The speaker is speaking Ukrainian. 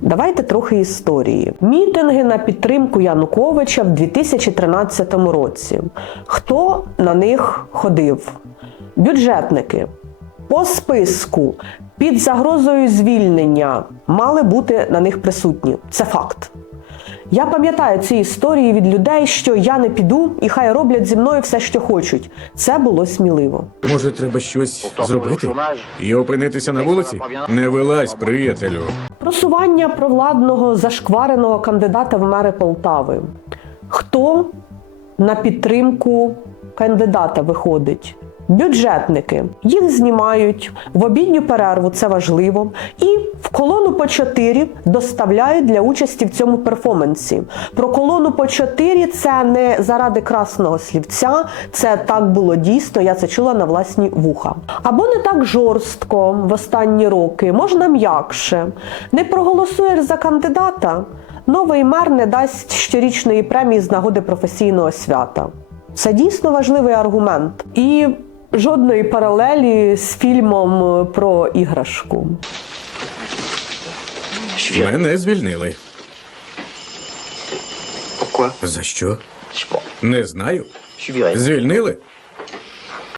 Давайте трохи історії. Мітинги на підтримку Януковича в 2013 році. Хто на них ходив? Бюджетники по списку під загрозою звільнення мали бути на них присутні. Це факт. Я пам'ятаю ці історії від людей, що я не піду і хай роблять зі мною все, що хочуть. Це було сміливо. Може, треба щось зробити і опинитися на вулиці? Не вилазь, приятелю. Просування провладного зашквареного кандидата в мери Полтави. Хто на підтримку кандидата виходить? Бюджетники їх знімають в обідню перерву, це важливо, і в колону по 4 доставляють для участі в цьому перформансі. Про колону по 4 це не заради красного слівця, це так було дійсно. Я це чула на власні вуха. Або не так жорстко в останні роки, можна м'якше. Не проголосуєш за кандидата, новий мер не дасть щорічної премії з нагоди професійного свята. Це дійсно важливий аргумент. І жодної паралелі з фільмом про іграшку. Мене звільнили. За що? Не знаю. Звільнили?